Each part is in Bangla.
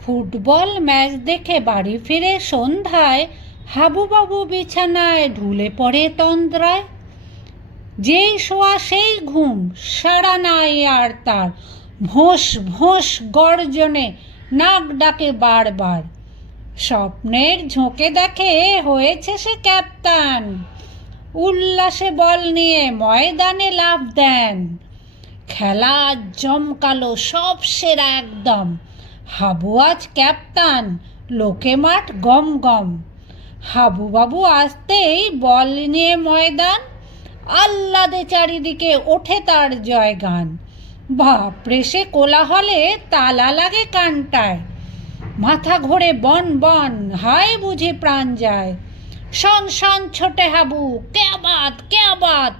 ফুটবল ম্যাচ দেখে বাড়ি ফিরে সন্ধ্যায় হাবুবাবু বিছানায় ঢুলে পড়ে তন্দ্রায়। যেই শোয়া সেই ঘুম, সাড়া নাই আর তার। ভোঁস ভোঁস গর্জনে নাক ডাকে বারবার। স্বপ্নের ঝোঁকে দেখে হয়েছে সে ক্যাপ্টেন। উল্লাসে বল নিয়ে ময়দানে লাফ দেন। খেলা জমকালো, সব সেরা একদম। হাবু আজ ক্যাপ্টেন, লোকে মাঠ গম গম। হাবুবাবু আসতেই বল নিয়ে ময়দান, আহ্লাদে চারিদিকে ওঠে তার জয়গান। বাপরে, সে কোলাহলে তালা লাগে কানটায়। মাথা ঘোরে বন বন, হায় বুঝি প্রাণ যায়। শন শন ছোটে হাবু, কে আবাদ কে আবাদ।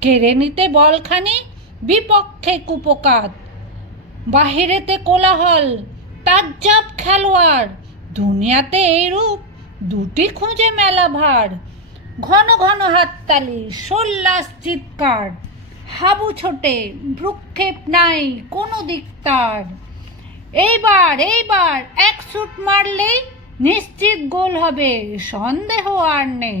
কেড়ে নিতে বলখানি, বিপক্ষে কুপকাত। বাহিরেতে কোলাহল, তাজ্জাব খেলোয়াড়। দুনিয়াতে এইরূপ দুটি খুঁজে মেলা ভার। ঘন ঘন হাততালি, সোল্লাস চিৎকার। হাবু ছোটে, ভ্রুক্ষেপ নাই কোনো দিক তার। এইবার এক শুট মারলেই নিশ্চিত গোল হবে, সন্দেহ আর নেই।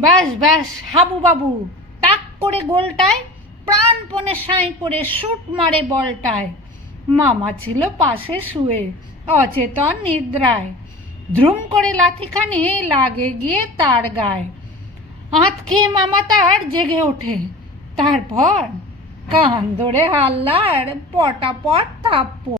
ব্যাস ব্যাস, হাবুবাবু তাক করে গোলটায় প্রাণপণে সাঁই করে শুট মারে বলটায়। মামা ছিল পাশে শুয়ে অচেতন নিদ্রায়। দ্রুম করে লাথিখানি লাগে গিয়ে তার গায়ে। আঁত খেয়ে মামা তার জেগে ওঠে। তারপর কান ধরে হাল্লার পটাপট থাপ্পড়।